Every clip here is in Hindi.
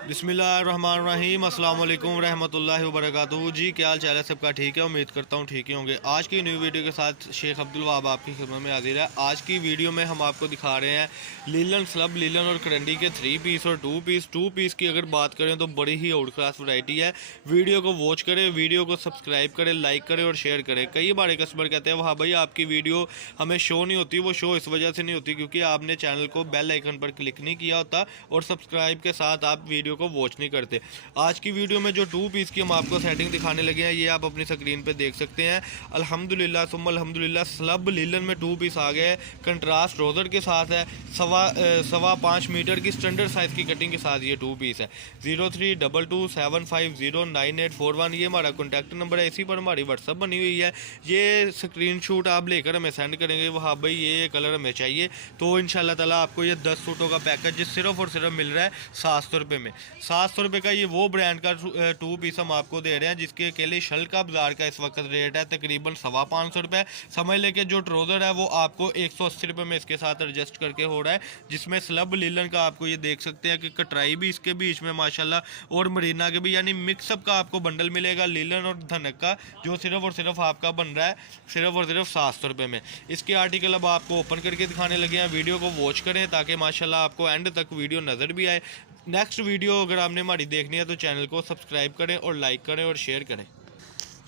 बिस्मिल्लाहिर्रहमानिर्रहीम अस्सलाम वालेकुम रहमतुल्लाहि व बरकातुहू। जी क्या हाल चाल है सबका? ठीक है, उम्मीद करता हूँ ठीक ही होंगे। आज की न्यू वीडियो के साथ शेख अब्दुल वहाब आपकी खिदमत में हाजिर है। आज की वीडियो में हम आपको दिखा रहे हैं लीलन, स्लब लीलन और करंडी के 3 पीस और 2 पीस। 2 पीस की अगर बात करें तो बड़ी ही आउट क्लास वैरायटी है। वीडियो को वॉच करें, वीडियो को सब्सक्राइब करें, लाइक करें और शेयर करें। कई बार कस्टमर कहते हैं वहाँ भाई आपकी वीडियो हमें शो नहीं होती। वो शो इस वजह से नहीं होती क्योंकि आपने चैनल को बेल आइकन पर क्लिक नहीं किया होता और सब्सक्राइब के साथ आप वीडियो को वॉच नहीं करते। आज की वीडियो में जो 2 पीस की हम आपको सेटिंग दिखाने लगे हैं ये आप अपनी स्क्रीन पे देख सकते हैं। अल्हम्दुलिल्लाह सुम्मा अल्हम्दुलिल्लाह स्लब लीलन में 2 पीस आ गए। कंट्रास्ट रोजर के साथ है। सवा 5 मीटर की स्टैंडर्ड साइज़ की कटिंग के साथ ये 2 पीस है। 032275098841 ये हमारा कॉन्टैक्ट नंबर है। इसी पर हमारी व्हाट्सअप बनी हुई है। ये स्क्रीनशॉट आप लेकर हमें सेंड करेंगे वहाँ भाई ये कलर हमें चाहिए तो इंशाल्लाह ताला आपको ये 10 सूटों का पैकेज सिर्फ और सिर्फ मिल रहा है 700 रुपये में। 700 रुपये का ये वो ब्रांड का 2 पीस हम आपको दे रहे हैं जिसके अकेले शर्ट का बाजार का इस वक्त रेट है तकरीबन 550 रुपये। समझ लेके जो ट्राउज़र है वो आपको 180 रुपये में इसके साथ एडजस्ट करके हो रहा है। जिसमें स्लब लीलन का आपको ये देख सकते हैं कि कटराई भी इसके बीच में माशाल्लाह और मरीना के भी यानी मिक्सअप का आपको बंडल मिलेगा लीलन और धनक का जो सिर्फ और सिर्फ आपका बन रहा है सिर्फ और सिर्फ 700 रुपये में। इसके आर्टिकल अब आपको ओपन करके दिखाने लगे हैं। वीडियो को वॉच करें ताकि माशाल्लाह आपको एंड तक वीडियो नज़र भी आए। नेक्स्ट वीडियो अगर आपने हमारी देखनी है तो चैनल को सब्सक्राइब करें और लाइक करें और शेयर करें।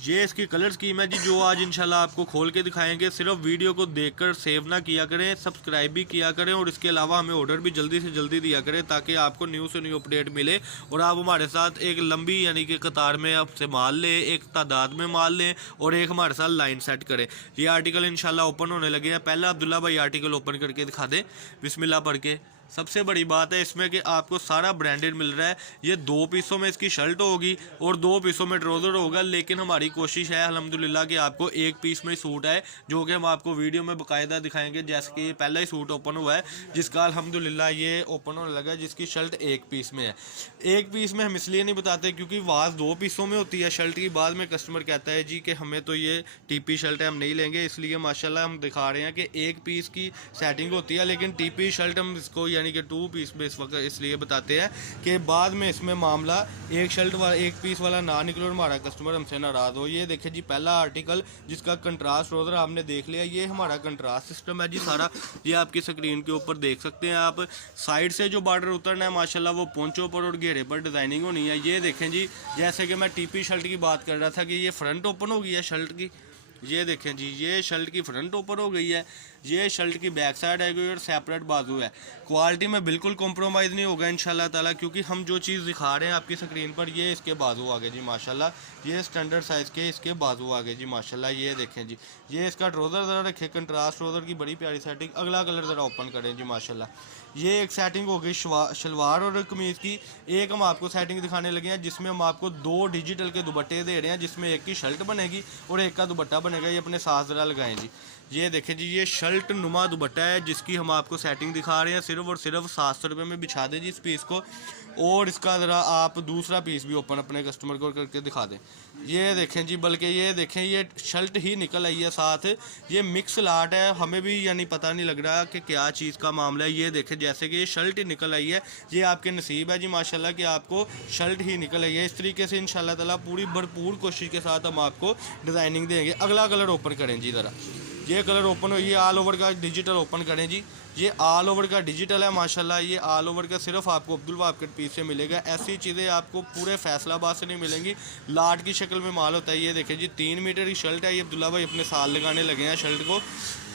ये इसकी कलर स्कीम है जी जो आज इंशाल्लाह आपको खोल के दिखाएंगे। सिर्फ वीडियो को देखकर सेव ना किया करें, सब्सक्राइब भी किया करें और इसके अलावा हमें ऑर्डर भी जल्दी से जल्दी दिया करें ताकि आपको न्यू से न्यू अपडेट मिले और आप हमारे साथ एक लंबी यानी कि कतार में आपसे माल लें, एक तादाद में माल लें और एक हमारे साथ लाइन सेट करें। ये आर्टिकल इंशाल्लाह ओपन होने लगे हैं। पहला अब्दुल्ला भाई आर्टिकल ओपन करके दिखा दें बिस्मिल्लाह पढ़ के। सबसे बड़ी बात है इसमें कि आपको सारा ब्रांडेड मिल रहा है। ये 2 पीसों में इसकी शर्ट होगी और 2 पीसों में ट्राउज़र होगा, लेकिन हमारी कोशिश है अल्हम्दुलिल्लाह कि आपको एक पीस में ही सूट है जो कि हम आपको वीडियो में बाकायदा दिखाएंगे। जैसे कि ये पहला ही सूट ओपन हुआ है जिसका अल्हम्दुलिल्लाह ये ओपन होने लगा है जिसकी शर्ट एक पीस में है। एक पीस में हम इसलिए नहीं बताते क्योंकि वाज 2 पीसों में होती है शर्ट की। बाद में कस्टमर कहता है जी कि हमें तो ये टीपी शर्ट है हम नहीं लेंगे, इसलिए माशाल्लाह हम दिखा रहे हैं कि एक पीस की सेटिंग होती है लेकिन टीपी शर्ट हम इसको यानी कि 2 पीस में इस वक्त इसलिए बताते हैं कि बाद में इसमें मामला एक शर्ट वाला एक पीस वाला ना निकले और हमारा कस्टमर हमसे नाराज़ हो। ये देखिए जी पहला आर्टिकल जिसका कंट्रास्ट ट्राउज़र आपने देख लिया। ये हमारा कंट्रास्ट सिस्टम है जी सारा। ये आपकी स्क्रीन के ऊपर देख सकते हैं आप। साइड से जो बॉर्डर उतरना है माशाल्लाह वो पोंचों पर और घेरे पर डिज़ाइनिंग होनी है। ये देखें जी जैसे कि मैं टीपी शर्ट की बात कर रहा था कि ये फ्रंट ओपन हो गई है शर्ट की। ये देखें जी ये शर्ट की फ्रंट ओपन हो गई है। ये शर्ट की बैक साइड है गई और सेपरेट बाजू है। क्वालिटी में बिल्कुल कॉम्प्रोमाइज़ नहीं होगा इंशाल्लाह ताला क्योंकि हम जो चीज़ दिखा रहे हैं आपकी स्क्रीन पर ये इसके बाजू आ गए जी माशाल्लाह। ये स्टैंडर्ड साइज़ के इसके बाजू आ गए जी माशाल्लाह। ये देखें जी ये इसका ट्राउज़र ज़रा रखे कंट्रास्ट ट्राउज़र की बड़ी प्यारी सेटिंग। अगला कलर ज़रा ओपन करें जी माशाल्लाह। ये एक सेटिंग हो गई शलवार और कमीज़ की। एक हम आपको सेटिंग दिखाने लगे हैं जिसमें हम आपको 2 डिजिटल के दुपट्टे दे रहे हैं जिसमें एक की शर्ट बनेगी और एक का दुपट्टा बनेगा। ये अपने साथ ज़रा लगाएं जी। ये देखें जी ये शर्ट नुमा दुपट्टा है जिसकी हम आपको सेटिंग दिखा रहे हैं सिर्फ और सिर्फ 700 रुपये में। बिछा दें जी इस पीस को और इसका ज़रा आप दूसरा पीस भी ओपन अपने कस्टमर को करके दिखा दें। ये देखें जी बल्कि ये देखें ये शर्ट ही निकल आई है साथ। ये मिक्स लाट है, हमें भी यानी पता नहीं लग रहा कि क्या चीज़ का मामला है। ये देखें जैसे कि ये शर्ट ही निकल आई है। ये आपके नसीब है जी माशाल्लाह कि आपको शर्ट ही निकल आई है। इस तरीके से इंशाल्लाह ताला पूरी भरपूर कोशिश के साथ हम आपको डिज़ाइनिंग देंगे। अगला कलर ओपन करें जी ज़रा। ये कलर ओपन हो ये ऑल ओवर का डिजिटल ओपन करें जी। ये ऑल ओवर का डिजिटल है माशाल्लाह। ये ऑल ओवर का सिर्फ आपको अब्दुल वहाब के पीस से मिलेगा। ऐसी चीज़ें आपको पूरे फैसलाबाद से नहीं मिलेंगी। लाट की शक्ल में माल होता है। ये देखें जी 3 मीटर की शर्ट है। ये अब्दुल्ला भाई अपने साल लगाने लगे हैं शर्ट को।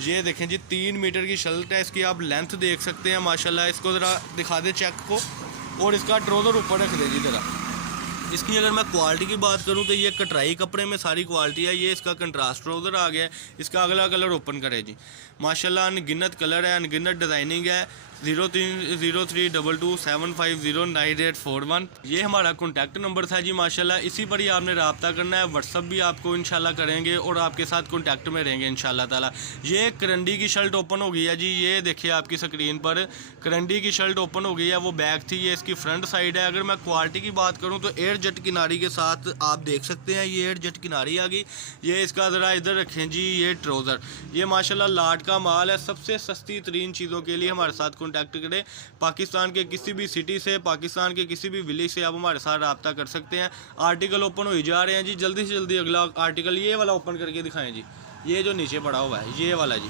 ये देखें जी 3 मीटर की शर्ट है। इसकी आप लेंथ देख सकते हैं माशाल्लाह। इसको ज़रा दिखा दें चेक को और इसका ट्राउज़र ऊपर रख दें जी ज़रा। इसकी अगर मैं क्वालिटी की बात करूं तो ये कटराई कपड़े में सारी क्वालिटी है। ये इसका कंट्रास्ट ट्राउज़र आ गया है। इसका अगला कलर ओपन करें जी माशाल्लाह। अनगिनत कलर है, अनगिनत डिज़ाइनिंग है। 030275098841 ये हमारा कॉन्टैक्ट नंबर था जी माशाल्लाह। इसी पर ही आपने रब्ता करना है। व्हाट्सअप भी आपको इंशाल्लाह करेंगे और आपके साथ कॉन्टैक्ट में रहेंगे इंशाल्लाह ताला। ये करंडी की शर्ट ओपन हो गई है जी। ये देखिए आपकी स्क्रीन पर करंडी की शर्ट ओपन हो गई है। वो बैक थी, ये इसकी फ्रंट साइड है। अगर मैं क्वालिटी की बात करूँ तो एयर जेट किनारी के साथ आप देख सकते हैं। ये एयर जेट किनारी आ गई। ये इसका ज़रा इधर रखें जी। ये ट्राउज़र ये माशाल्लाह लाट का माल है। सबसे सस्ती तरीन चीज़ों के लिए हमारे साथ कॉन्टैक्ट करें। पाकिस्तान के किसी भी सिटी से, पाकिस्तान के किसी भी विलेज से आप हमारे साथ रब्ता कर सकते हैं। आर्टिकल ओपन हो जा रहे हैं जी, जल्दी से जल्दी अगला आर्टिकल ये वाला ओपन करके दिखाएं जी, ये जो नीचे पड़ा हुआ है ये वाला जी,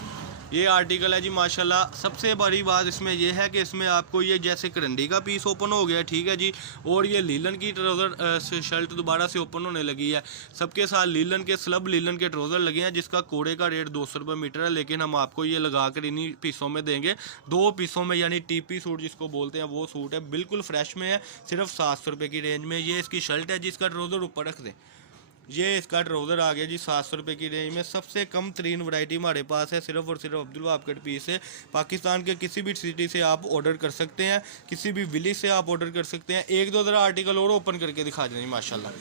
ये आर्टिकल है जी माशाल्लाह। सबसे बड़ी बात इसमें यह है कि इसमें आपको ये जैसे करंडी का पीस ओपन हो गया, ठीक है जी, और ये लीलन की ट्राउज़र शर्ट दोबारा से ओपन होने लगी है। सबके साथ लीलन के स्लब लीलन के ट्राउज़र लगे हैं, जिसका कोड़े का रेट 200 रुपये मीटर है, लेकिन हम आपको ये लगा कर इन्हीं पीसों में देंगे, 2 पीसों में, यानी टीपी सूट जिसको बोलते हैं वो सूट है, बिल्कुल फ्रेश में है, सिर्फ 700 रुपये की रेंज में। ये इसकी शर्ट है जिसका ट्राउज़र ऊपर रख दें, ये इसका ट्राउज़र आ गया जी 700 रुपये की रेंज में। सबसे कम तरीन वैरायटी हमारे पास है, सिर्फ और सिर्फ अब्दुल वहाब कट पीस से। पाकिस्तान के किसी भी सिटी से आप ऑर्डर कर सकते हैं, किसी भी विलेज से आप ऑर्डर कर सकते हैं। एक दो ज़रा आर्टिकल और ओपन करके दिखा दें माशाल्लाह।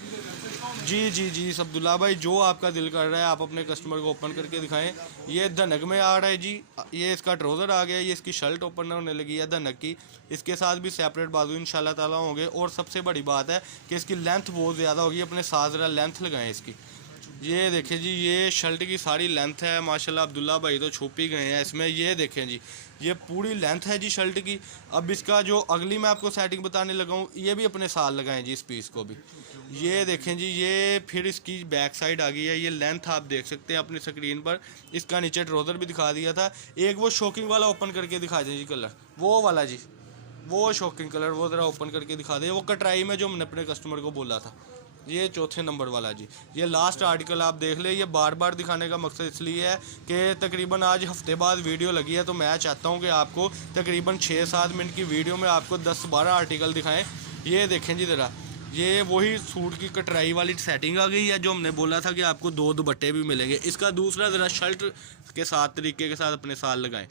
जी अब्दुल्ला भाई, जो आपका दिल कर रहा है आप अपने कस्टमर को ओपन करके दिखाएं। ये धनक में आ रहा है जी, ये इसका ट्राउज़र आ गया, ये इसकी शर्ट ओपन होने लगी है धनक की, इसके साथ भी सेपरेट बाजू इंशाल्लाह ताला होंगे। और सबसे बड़ी बात है कि इसकी लेंथ बहुत ज़्यादा होगी, अपने साथ ज़रा लेंथ लगाएं इसकी। ये देखें जी, ये शर्ट की सारी लेंथ है माशाल्लाह, अब्दुल्ला भाई तो छुप ही गए हैं इसमें। ये देखें जी, ये पूरी लेंथ है जी शर्ट की। अब इसका जो अगली मैं आपको सेटिंग बताने लगा हूँ, ये भी अपने साथ लगाएं जी इस पीस को भी। ये देखें जी, ये फिर इसकी बैक साइड आ गई है, ये लेंथ आप देख सकते हैं अपनी स्क्रीन पर। इसका नीचे ट्राउज़र भी दिखा दिया था। एक वो शॉकिंग वाला ओपन करके दिखा दें जी कलर, वो वाला जी, वो शॉकिंग कलर वो ज़रा ओपन करके दिखा दें, वो कटराई में जो हमने अपने कस्टमर को बोला था, ये चौथे नंबर वाला जी। ये लास्ट आर्टिकल आप देख ले। ये बार बार दिखाने का मकसद इसलिए है कि तकरीबन आज हफ्ते बाद वीडियो लगी है, तो मैं चाहता हूँ कि आपको तकरीबन 6-7 मिनट की वीडियो में आपको 10-12 आर्टिकल दिखाएं। ये देखें जी ज़रा, ये वही सूट की कटराई वाली सेटिंग आ गई है जो हमने बोला था कि आपको 2 दुपट्टे भी मिलेंगे। इसका दूसरा ज़रा शर्ट के साथ तरीके के साथ अपने साथ लगाएं।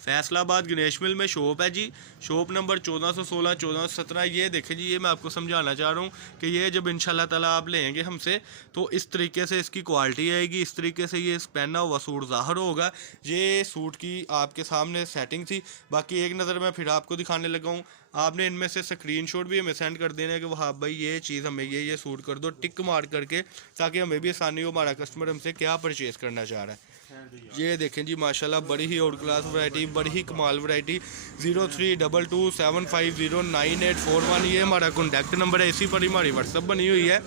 फैसलाबाद गणेश मिल में शॉप है जी, शॉप नंबर 1416 1417। ये देखें जी, ये मैं आपको समझाना चाह रहा हूँ कि ये जब इंशाल्लाह ताला आप लेंगे हमसे तो इस तरीके से इसकी क्वालिटी आएगी, इस तरीके से ये पहना हुआ सूट ज़ाहिर होगा। ये सूट की आपके सामने सेटिंग थी। बाकी एक नज़र मैं फिर आपको दिखाने लगा हूँ। आपने इनमें से स्क्रीनशॉट भी हमें सेंड कर देना है कि वहाँ भाई ये चीज़ हमें ये सूट कर दो, टिक मार करके, ताकि हमें भी आसानी हो हमारा कस्टमर हमसे क्या परचेज़ करना चाह रहा है। ये देखें जी माशाल्लाह, बड़ी ही आउट क्लास वैरायटी, बड़ी ही कमाल वैरायटी। 032275098441 ये हमारा कॉन्टैक्ट नंबर है, इसी पर ही हमारी व्हाट्सअप बनी हुई है।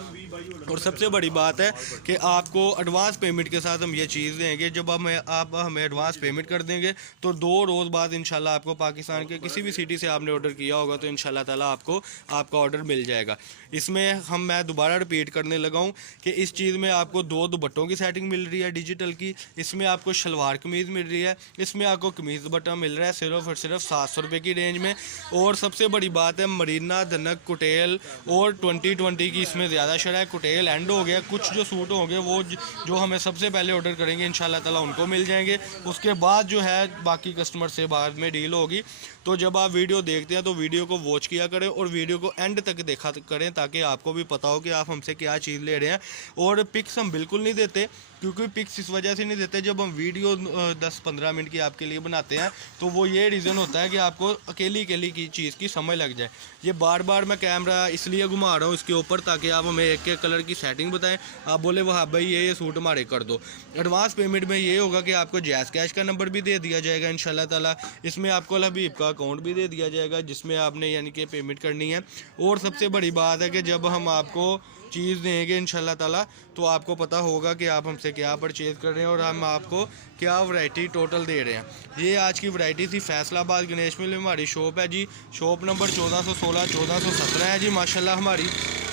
और सबसे बड़ी बात है कि आपको एडवांस पेमेंट के साथ हम ये चीज़ देंगे। जब आप हमें एडवांस पेमेंट कर देंगे तो 2 रोज़ बाद इंशाल्लाह आपको पाकिस्तान के किसी भी सिटी से आपने ऑर्डर किया होगा तो इंशाल्लाह ताला आपको आपका ऑर्डर मिल जाएगा। इसमें मैं दोबारा रिपीट करने लगा हूँ कि इस चीज़ में आपको 2 दुपट्टों की सेटिंग मिल रही है डिजिटल की, इसमें आपको शलवार कमीज़ मिल रही है, इसमें आपको कमीज़ दुपट्टा मिल रहा है सिर्फ और सिर्फ 700 रुपये की रेंज में। और सबसे बड़ी बात है, मरीना, धनक, कुटेल और 2020 की इसमें ज़्यादा शरह है। कुटेल एंड हो गया, कुछ जो सूट होंगे वो जो हमें सबसे पहले ऑर्डर करेंगे इंशाल्लाह ताला उनको मिल जाएंगे। उसके बाद जो है बाकी कस्टमर से बाद में डील होगी। तो जब आप वीडियो देखते हैं तो वीडियो को वॉच किया करें और वीडियो को एंड तक देखा करें, ताकि आपको भी पता हो कि आप हमसे क्या चीज़ ले रहे हैं। और पिक्स हम बिल्कुल नहीं देते, क्योंकि पिक्स इस वजह से नहीं देते, जब हम वीडियो 10-15 मिनट की आपके लिए बनाते हैं तो वो ये रीज़न होता है कि आपको अकेली की चीज़ की समझ लग जाए। ये बार बार मैं कैमरा इसलिए घुमा रहा हूँ इसके ऊपर ताकि आप हमें एक कलर की सेटिंग बताएं। आप बोले वहाँ भाई ये सूट हमारे कर दो। एडवांस पेमेंट में ये होगा कि आपको जैज़ कैश का नंबर भी दे दिया जाएगा इंशाल्लाह ताला। इसमें आपको अल हबीब का अकाउंट भी दे दिया जाएगा जिसमें आपने यानी कि पेमेंट करनी है। और सबसे बड़ी बात है कि जब हम आपको चीज़ देंगे इंशाल्लाह ताला तो आपको पता होगा कि आप हमसे क्या परचेज़ कर रहे हैं और हम आपको क्या वैरायटी टोटल दे रहे हैं। ये आज की वैरायटी थी। फैसलाबाद गणेश मिल में हमारी शॉप है जी, शॉप नंबर 1416 1417 है जी माशाल्लाह। हमारी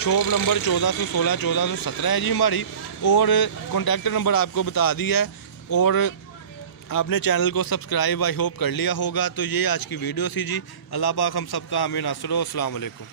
शॉप नंबर 1416 1417 है जी हमारी। और कॉन्टैक्ट नंबर आपको बता दिया है और आपने चैनल को सब्सक्राइब आई होप कर लिया होगा। तो ये आज की वीडियो थी जी। अल्लाह पाक हम सबका आमीन। अस्सलाम वालेकुम।